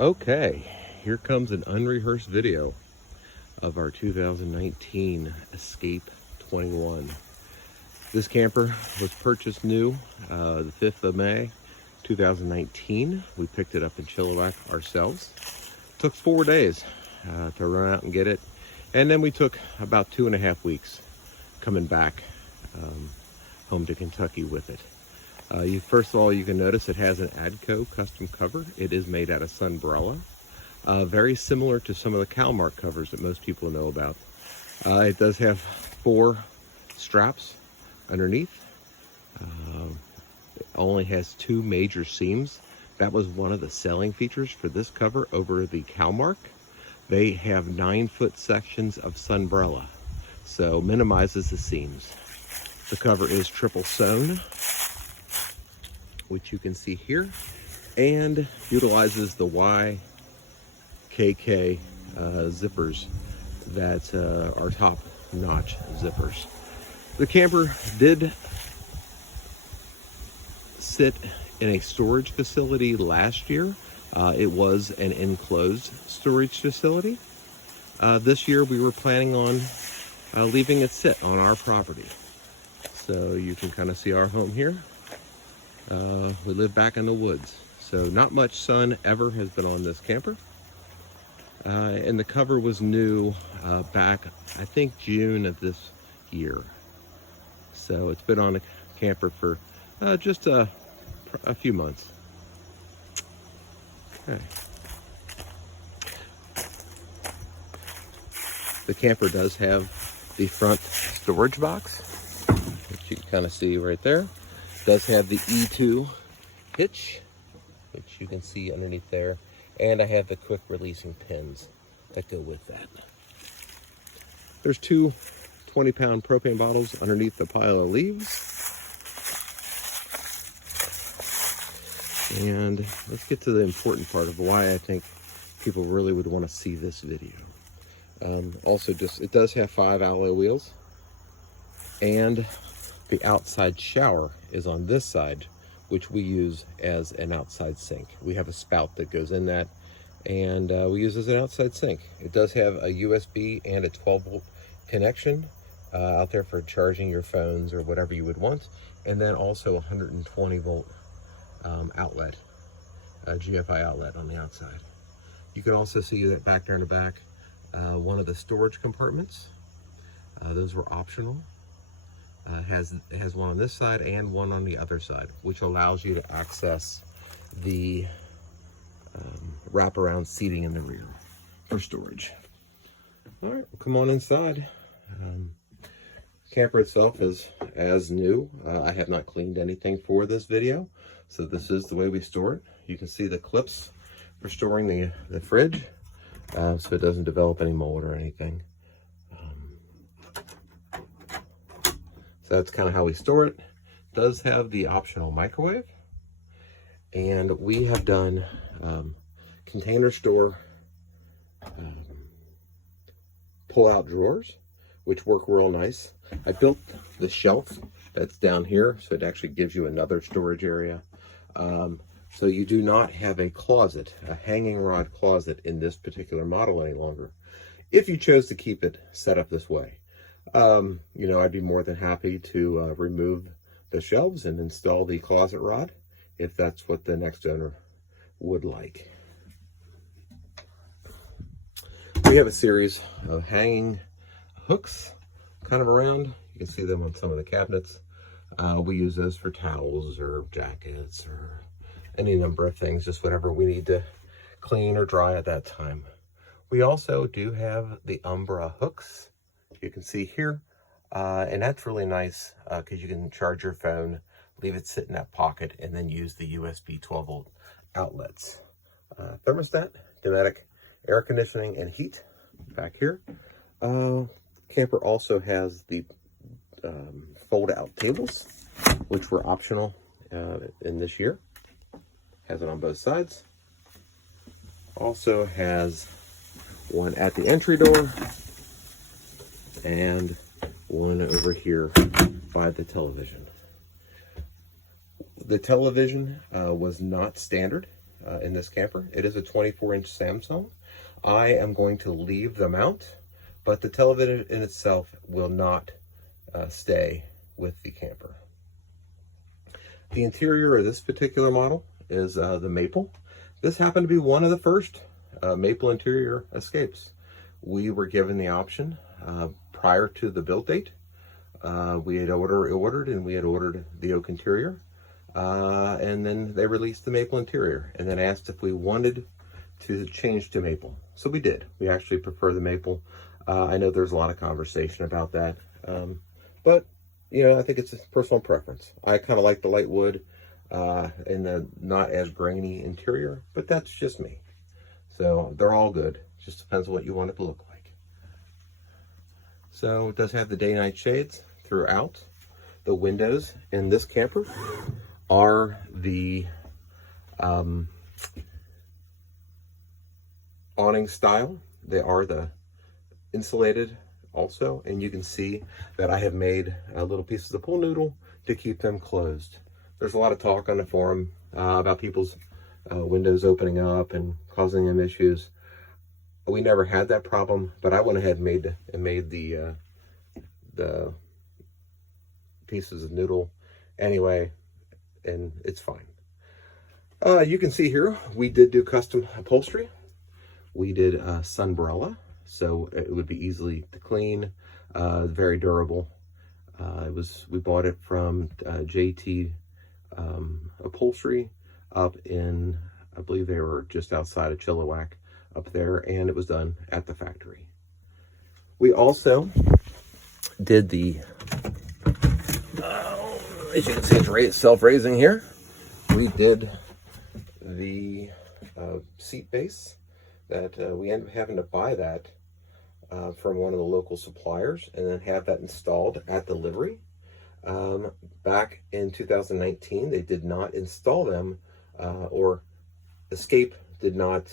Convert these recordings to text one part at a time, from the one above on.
Okay, here comes an unrehearsed video of our 2019 Escape 21. This camper was purchased new the 5th of May 2019. We picked it up in Chilliwack ourselves. Took 4 days to run out and get it, and then we took about 2.5 weeks coming back home to Kentucky with it. First of all, you can notice it has an AGCO custom cover. It is made out of Sunbrella, very similar to some of the CalMark covers that most people know about. It does have 4 straps underneath. It only has 2 major seams. That was one of the selling features for this cover over the CalMark. They have 9-foot sections of Sunbrella, so minimizes the seams. The cover is triple sewn, which you can see here, and utilizes the YKK zippers that are top-notch zippers. The camper did sit in a storage facility last year. It was an enclosed storage facility. This year we were planning on leaving it sit on our property. So you can kind of see our home here. We live back in the woods, so not much sun ever has been on this camper. And the cover was new back, I think, June of this year. So it's been on the camper for just a few months. Okay. The camper does have the front storage box, which you can kind of see right there. Does have the E2 hitch, which you can see underneath there, and I have the quick releasing pins that go with that. There's 2 20-pound propane bottles underneath the pile of leaves. And let's get to the important part of why I think people really would want to see this video. Also, it does have 5 alloy wheels, and the outside shower is on this side, which we use as an outside sink. We have a spout that goes in that, and we use as an outside sink. It does have a USB and a 12-volt connection out there for charging your phones or whatever you would want, and then also a 120-volt outlet, a GFI outlet on the outside. You can also see that back there in the back, one of the storage compartments. Those were optional. It has one on this side and one on the other side, which allows you to access the wraparound seating in the rear for storage. All right, come on inside. Camper itself is as new. I have not cleaned anything for this video, so this is the way we store it. You can see the clips for storing the fridge, so it doesn't develop any mold or anything. So that's kind of how we store it. It does have the optional microwave, and we have done container store pull-out drawers, which work real nice. I built the shelf that's down here, so it actually gives you another storage area. So you do not have a closet, a hanging rod closet in this particular model any longer, if you chose to keep it set up this way. You know, I'd be more than happy to remove the shelves and install the closet rod if that's what the next owner would like. We have a series of hanging hooks kind of around. You can see them on some of the cabinets. We use those for towels or jackets or any number of things, just whatever we need to clean or dry at that time. We also do have the Umbra hooks, you can see here, and that's really nice because you can charge your phone, leave it sit in that pocket, and then use the USB 12-volt outlets. Thermostat, pneumatic air conditioning and heat back here. Camper also has the fold-out tables, which were optional in this year. Has it on both sides. Also has one at the entry door and one over here by the television. The television was not standard. in this camper. It is a 24-inch Samsung. I am going to leave the mount, but the television in itself will not stay with the camper. The interior of this particular model is the Maple. This happened to be one of the first Maple interior Escapes. We were given the option prior to the build date. We had ordered and we had ordered the oak interior. And then they released the Maple interior and then asked if we wanted to change to Maple. So we did. We actually prefer the Maple. I know there's a lot of conversation about that. But, you know, I think it's a personal preference. I kind of like the light wood and the not as grainy interior, but that's just me. So they're all good. Just depends on what you want it to look like. So it does have the day-night shades throughout. The windows in this camper are the awning style. They are the insulated also, and you can see that I have made little pieces of pool noodle to keep them closed. There's a lot of talk on the forum about people's windows opening up and causing them issues. We never had that problem, but I went ahead and made the pieces of noodle anyway, and it's fine. You can see here we did do custom upholstery. We did Sunbrella, so it would be easily to clean, very durable. We bought it from JT Upholstery up in, I believe they were just outside of Chilliwack up there, and it was done at the factory. We also did the, as you can see, it's self-raising here. We did the seat base that we ended up having to buy that from one of the local suppliers and then have that installed at delivery. Back in 2019, they did not install them, or Escape did not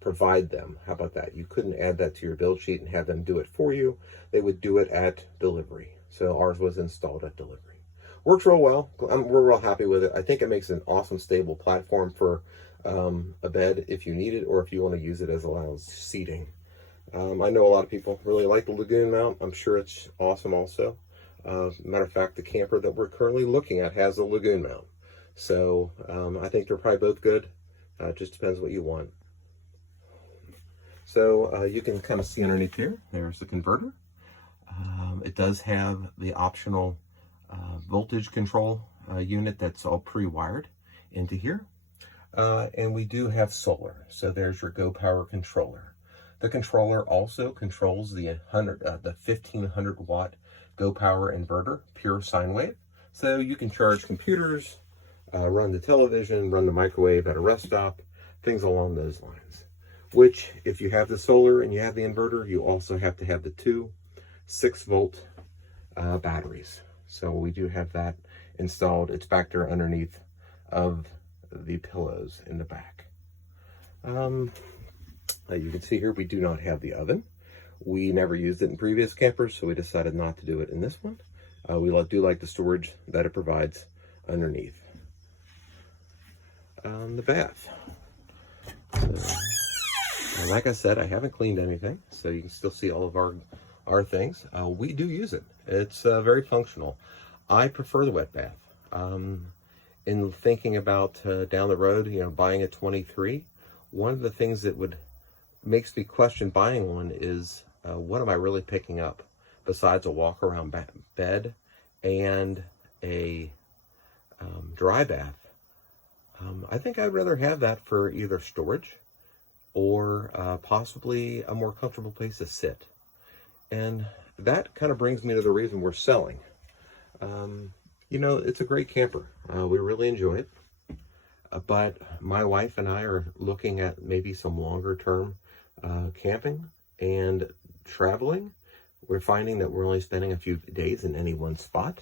provide them. How about that? You couldn't add that to your build sheet and have them do it for you. They would do it at delivery. So ours was installed at delivery. Works real well. We're real happy with it. I think it makes an awesome, stable platform for a bed if you need it, or if you want to use it as a lounge seating. I know a lot of people really like the Lagoon mount. I'm sure it's awesome also. Matter of fact, the camper that we're currently looking at has a Lagoon mount. So I think they're probably both good. Just depends what you want. So you can kind of see underneath here, there's the converter. It does have the optional voltage control unit that's all pre-wired into here. And we do have solar. So there's your Go Power controller. The controller also controls the 1500 watt Go Power inverter, pure sine wave. So you can charge computers, run the television, run the microwave at a rest stop, things along those lines. Which, if you have the solar and you have the inverter, you also have to have the two 6-volt batteries. So we do have that installed. It's back there underneath of the pillows in the back. You can see here we do not have the oven. We never used it in previous campers, so we decided not to do it in this one. We do like the storage that it provides underneath. The bath. So, like I said, I haven't cleaned anything, so you can still see all of our things. We do use it. It's very functional. I prefer the wet bath. In thinking about down the road, buying a 23, one of the things that makes me question buying one is what am I really picking up besides a walk around bed and a dry bath. I think I'd rather have that for either storage or possibly a more comfortable place to sit. And that kind of brings me to the reason we're selling. It's a great camper. We really enjoy it. But my wife and I are looking at maybe some longer term camping and traveling. We're finding that we're only spending a few days in any one spot.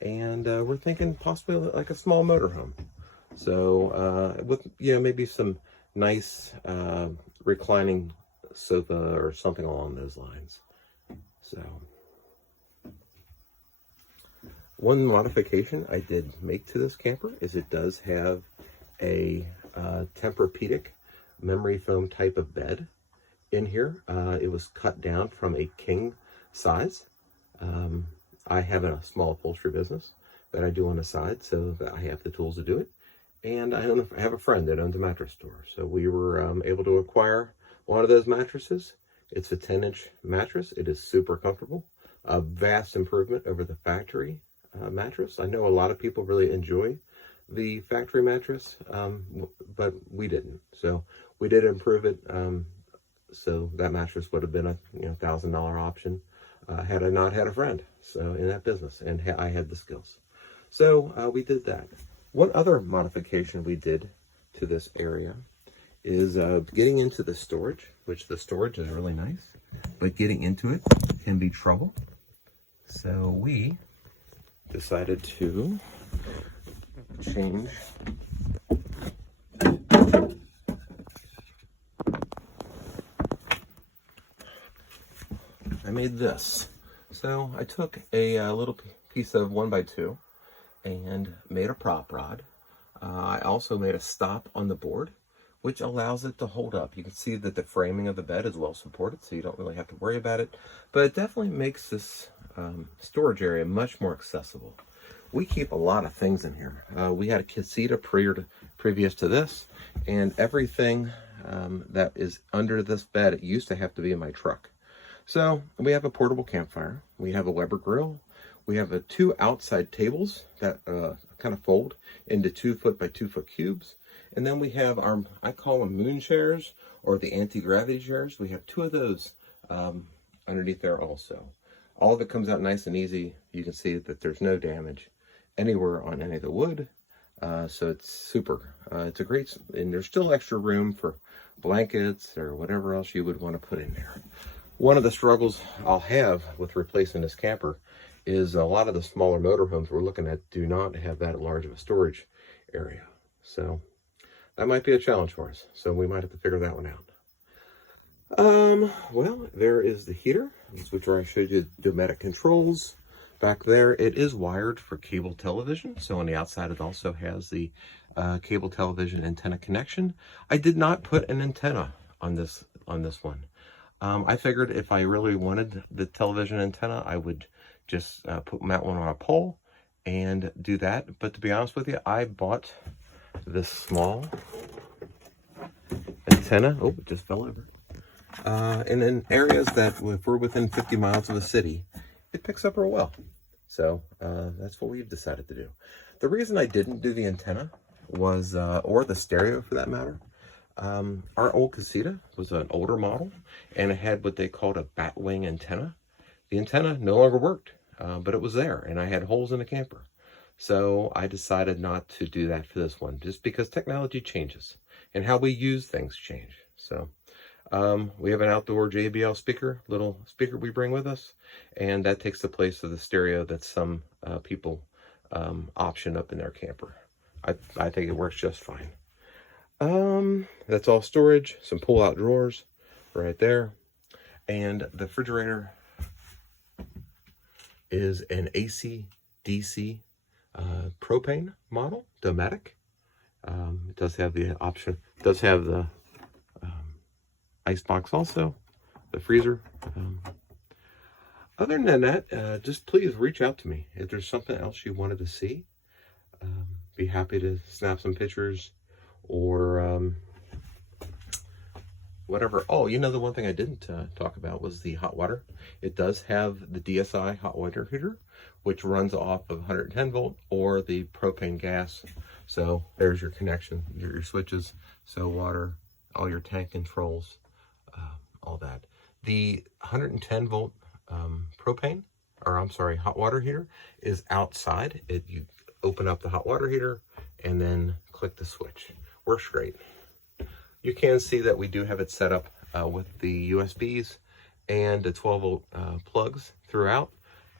And we're thinking possibly like a small motorhome. So with maybe some nice reclining sofa or something along those lines. So one modification I did make to this camper is it does have a Tempur-Pedic memory foam type of bed in here. It was cut down from a king size. I have a small upholstery business that I do on the side, so that I have the tools to do it. And I have a friend that owns a mattress store, so we were able to acquire one of those mattresses. It's a 10-inch mattress. It is super comfortable. A vast improvement over the factory mattress. I know a lot of people really enjoy the factory mattress, but we didn't. So we did improve it. So that mattress would have been a $1,000 option had I not had a friend in that business, and I had the skills. So we did that. One other modification we did to this area is getting into the storage, which the storage is really nice, but getting into it can be trouble. So we decided to change I made this. So I took a little piece of 1x2 and made a prop rod. I also made a stop on the board, which allows it to hold up. You can see that the framing of the bed is well supported, so you don't really have to worry about it. But it definitely makes this storage area much more accessible. We keep a lot of things in here. We had a casita previous to this, and everything that is under this bed, it used to have to be in my truck. So we have a portable campfire. We have a Weber grill. We have 2 outside tables that kind of fold into 2-foot by 2-foot cubes. And then we have our, I call them moon chairs, or the anti-gravity chairs. We have 2 of those underneath there also. All of it comes out nice and easy. You can see that there's no damage anywhere on any of the wood. So it's super. It's a great, and there's still extra room for blankets or whatever else you would want to put in there. One of the struggles I'll have with replacing this camper is a lot of the smaller motorhomes we're looking at do not have that large of a storage area. So that might be a challenge for us. So we might have to figure that one out. Well, there is the heater, which where I showed you the Dometic controls. Back there, it is wired for cable television. So on the outside, it also has the cable television antenna connection. I did not put an antenna on this one. I figured if I really wanted the television antenna, I would just mount one on a pole and do that. But to be honest with you, I bought this small antenna. Oh, it just fell over. And in areas that, if we're within 50 miles of a city, it picks up real well. So that's what we've decided to do. The reason I didn't do the antenna was, or the stereo for that matter, our old casita was an older model, and it had what they called a batwing antenna. The antenna no longer worked, but it was there, and I had holes in the camper. So I decided not to do that for this one, just because technology changes and how we use things change. So we have an outdoor JBL speaker, little speaker we bring with us, and that takes the place of the stereo that some people option up in their camper. I think it works just fine. That's all storage, some pull-out drawers right there, and the refrigerator is an AC/DC propane model, Dometic. It does have the option, it does have the ice box also, the freezer. Other than that, just please reach out to me if there's something else you wanted to see. Be happy to snap some pictures or whatever. Oh, you know, the one thing I didn't talk about was the hot water. It does have the DSI hot water heater, which runs off of 110 volt or the propane gas. So there's your connection, your switches, so water, all your tank controls, all that. The 110 volt propane, or I'm sorry, hot water heater is outside. You open up the hot water heater and then click the switch. Works great. You can see that we do have it set up with the USBs and the 12 volt plugs throughout.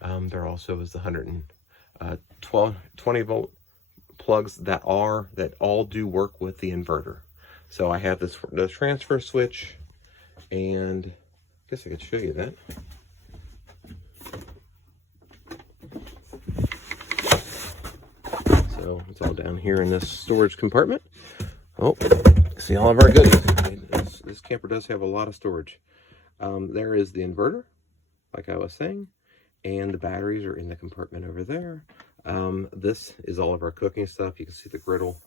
There also is the 120 volt plugs that all do work with the inverter. So I have the transfer switch, and I guess I could show you that. So it's all down here in this storage compartment. Oh, see all of our goodies. This camper does have a lot of storage. There is the inverter, like I was saying, and the batteries are in the compartment over there. This is all of our cooking stuff. You can see the griddle,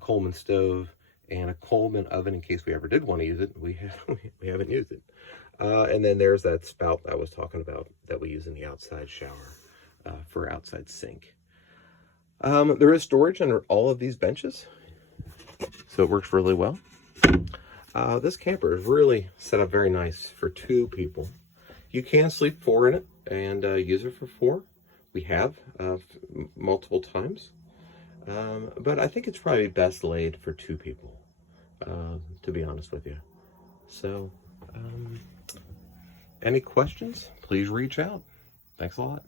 Coleman stove, and a Coleman oven in case we ever did want to use it. We haven't used it. And then there's that spout I was talking about that we use in the outside shower for outside sink. There is storage under all of these benches, so it works really well. This camper is really set up very nice for 2 people. You can sleep 4 in it and use it for 4. We have multiple times, but I think it's probably best laid for 2 people, to be honest with you. So, any questions, please reach out. Thanks a lot.